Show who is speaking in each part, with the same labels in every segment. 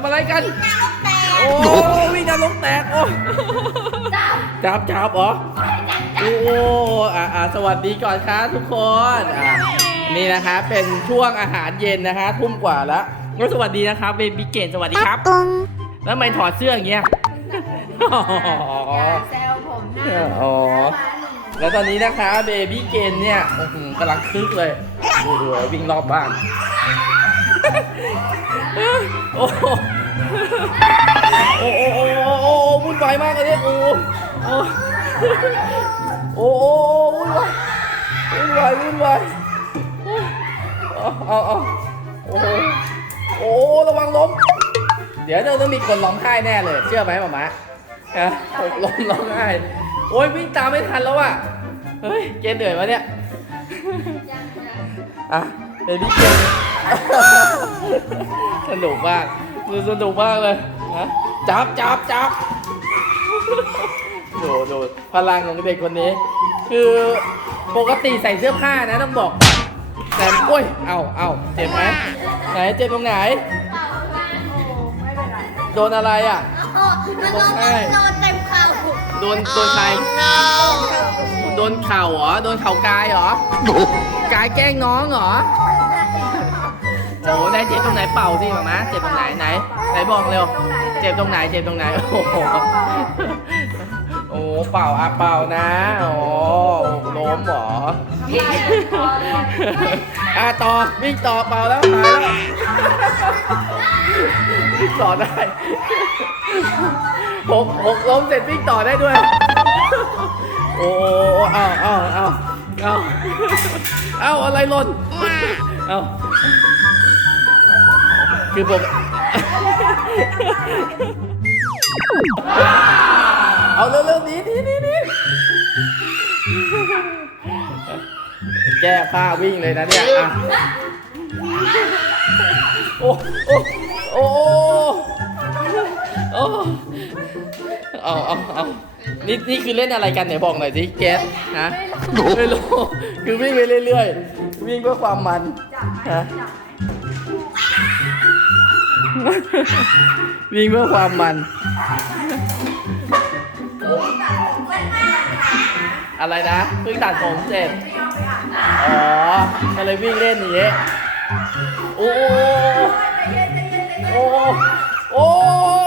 Speaker 1: ทำอะไรกัน
Speaker 2: นรกแตก
Speaker 1: โอ้วิ่งนรกแตกโอ้จับจับเหรอ โอ้อ่าอ่าสวัสดีก่อนครับทุกคนอ่านี่นะคะเป็นช่วงอาหารเย็นนะคะ ทุ่มกว่าแล้วก็สวัสดีนะครับเบบี้เกนสวัสดีครับ แล้วทำไมถอดเสื้ออย่างเงี้ยอ๋อ
Speaker 2: อย่าแซวผมนะ
Speaker 1: อ๋อ
Speaker 2: มาหนึ่ง
Speaker 1: แล้วตอนนี้นะคะเบบี้เกนเนี่ยอื้อหือกำลังคึกเลยดูดูวิ่งรอบบ้าน โอ้โหโอ้โหโอ้โหโอ้โหวุ่นวายมากเลยเนี่ยโอ้โหโอ้โหวุ่นวายวุ่นวายวุ่นวายเอาเอาเอาโอ้โหโอ้โหระวังล้ม เดี๋ยวเราต้องมีคนร้องไห้แน่เลย เชื่อไหมหมอมะฮะล้มร้องไห้โอ้ยวิ่งตามไม่ทันแล้วอะ เฮ้ย เกณฑ์เหนื่อยวะเนี่ย อะ เบบี้เกนสนุกมากดูสนุกมากเลยนะจับจับจับดูดูพลังของเด็กคนนี้ คือปกติใส่เสื้อผ้านะต้องบอกก่อนแต่โอ้ยเอาเอาเจ็บไหมไหนเจ็บตรงไหน
Speaker 2: ไม่เป็นไร
Speaker 1: โดนอะไรอะ
Speaker 2: มันโดนโดนเต็มเข่า
Speaker 1: โดนโดนใครโดนเข่าเหรอโดนเข่ากายเหรอ กายแกล้งน้องเหรอ โอ้โหไหนเจ็บตรงไหนเป่าสิมามาเจ็บตรงไหนไหนไหนบอกเร็ว เจ็บตรงไหนเจ็บตรงไหนโอ้โหโอ้เป่าอะเป่านะโอ้ล้มเหรออะต่อวิ่งต่อเป่าแล้วหายแล้ววิ่งต่อได้หกหกล้มเสร็จวิ่งต่อได้ด้วย โอ้เอาเอาเอาเอาเอาอะไรหล่นเอา คือผม เอาเร็วๆนีหนีหนีหนีแก้ผ้าวิ่งเลยนะเนี่ยอะโอ้โอ้โอ้โอ้เอาเอาเอานี่นี่คือเล่นอะไรกันไหนบอกหน่อยสิแก๊สฮะไม่รู้คือวิ่งไปเรื่อยๆวิ่งเพื่อความมันฮะ วิ่งเพื่อความมัน อะไรนะเพิ่งตัดผมเสร็จ อ๋อก็เลยวิ่งเล่นอย่างเงี้ยโอ้โหโอ้โหโอ้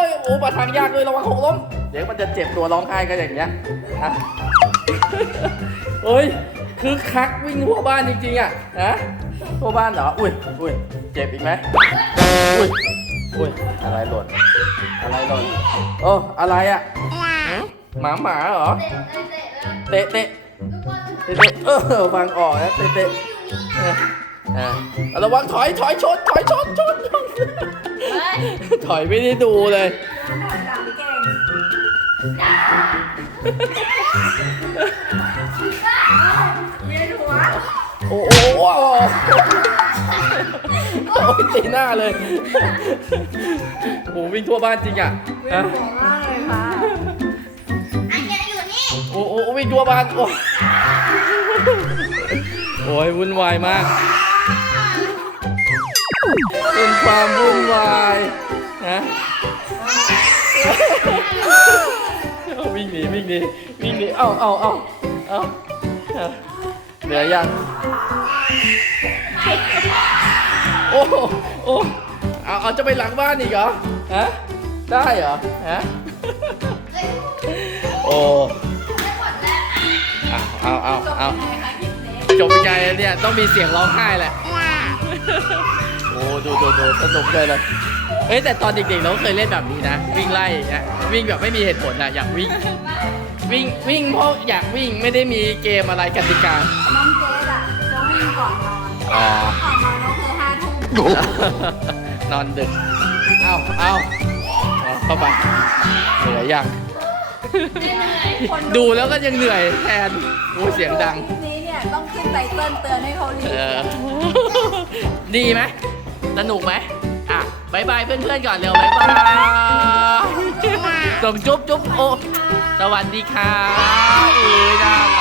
Speaker 1: ยโอ้มาทางยากเลยระวังหกล้ม เดี๋ยวมันจะเจ็บตัวร้องไห้กันอย่างเงี้ยอะเฮ้ยคือคักวิ่งทั่วบ้านจริงๆอะนะทั่วบ้านเหรอ อุ้ยอุ้ยเจ็บอีกไหมอุ้ย อุ้ยอะไรหล่น อะไรหล่นโอ้อะไรอะหืมหมาหมาเหรอ เตะเตะเตะเตะเออฟังออกนะเตะเตะเอออ่าเอาระวังถอยถอยชนถอยชนชนชนถอยไม่ได้ดูเลย
Speaker 2: เวียนหัว
Speaker 1: โอ้โห โอ้โหตีหน้าเลยโอ้โหวิ่งทั่วบ้านจริงอะ
Speaker 2: เวีย
Speaker 1: ฮะ
Speaker 2: นหัวมากเลยค่ะอันนี้อยู่นี่
Speaker 1: โอ้โหวิ่งทั่วบ้าน โอ้โอ้ยวุ่นวายมาก เป็นความวุ่นวายนะเอาวิ่งหนีวิ่งหนีวิ่งหนีเอ้าเอ้าเอ้าเอ้าเอาเหลือยัง โอ้โหโอ้เอาเอาจะไปหลังบ้านอีกเหรอฮะได้เหรอฮะโอ้เอาเอาเอาเอาจบยังไงเนี่ยต้องมีเสียงร้องไห้แหละโอ้ดูดูดูสนุกเลยเลยเฮ้ยแต่ตอนเด็กๆเราก็เคยเล่นแบบนี้นะ วิ่งไล่อย่างเงี้ยวิ่งแบบไม่มีเหตุผลนะอยากวิ่ง วิ่งวิ่งเพราะอยากวิ่งไม่ได้มีเกมอะไรกติกา
Speaker 2: น้องเจสอะจะวิ่งก่อนนอน
Speaker 1: อ๋อ นอนดึก เอาเอาเอาเข้าไป เหนื่อยยังดูแล้วก็ยังเหนื่อยแทนโอ้เสียงดัง
Speaker 2: คลิปนี้เนี่ยต้องขึ้นไตเติ้ลเตือนให้เขารีบ
Speaker 1: เออ ดีไหมสนุกไหมอะบายบายเพื่อนๆก่อนเร็วบายบายส่งจุ๊บจุ๊บโอ้สวัสดีค่ะเอ้ยน่ารัก
Speaker 3: ถ้